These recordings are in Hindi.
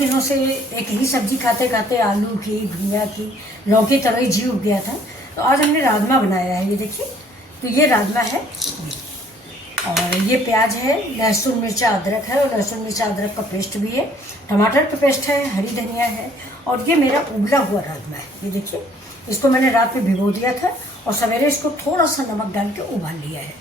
दिनों से एक ही सब्जी खाते खाते आलू की, घिया की, लौकी तरोई जी उग गया था। तो आज हमने राजमा बनाया है। ये देखिए, तो ये राजमा है और ये प्याज है, लहसुन मिर्चा अदरक है और लहसुन मिर्चा अदरक का पेस्ट भी है, टमाटर का पेस्ट है, हरी धनिया है और ये मेरा उबला हुआ राजमा है। ये देखिए, इसको मैंने रात में भिगो दिया था और सवेरे इसको थोड़ा सा नमक डाल के उबाल लिया है।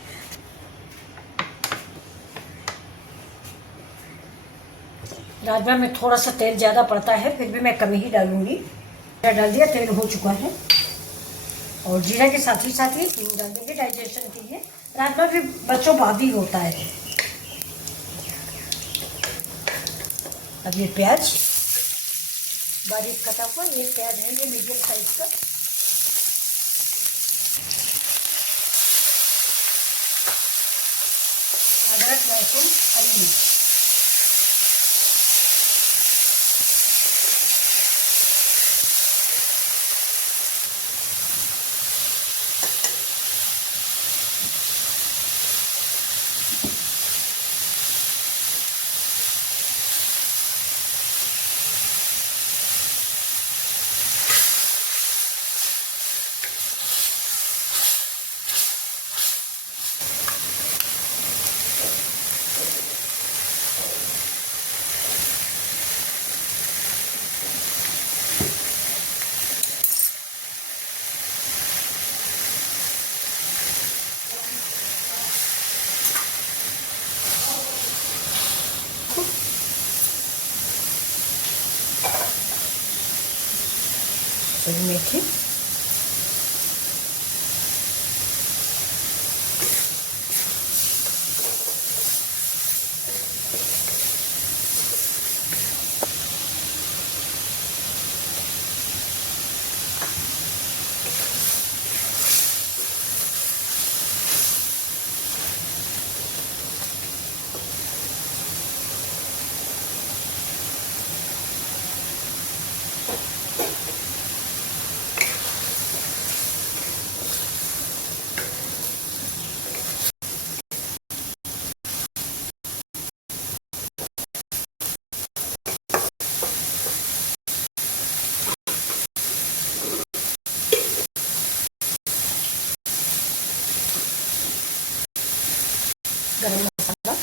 राजमा में थोड़ा सा तेल ज़्यादा पड़ता है, फिर भी मैं कम ही डालूंगी। जीरा डाल दिया, तेल हो चुका है और जीरा के साथ ही हींग डाल देंगे डाइजेशन के लिए। राजमा भी बच्चों बाद ही होता है। अब ये प्याज बारीक कटा हुआ, ये प्याज है, ये मीडियम साइज का। अदरक, लहसुन, हरी मिर्च, कसूरी मेथी, गरम मसाला,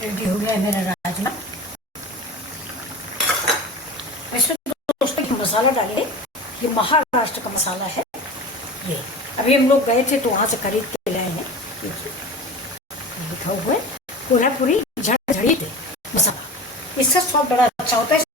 रेडी हो गया है मेरा राजमा। इसमें दोस्तों की मसाला डालिए, ये महाराष्ट्र का मसाला है। ये अभी हम लोग गए थे तो वहाँ से खरीद के लाए हैं। देखिए लिखा हुआ है कोल्हापुरी झड़झड़ी थे मसाला। इसका स्वाद बड़ा अच्छा होता है।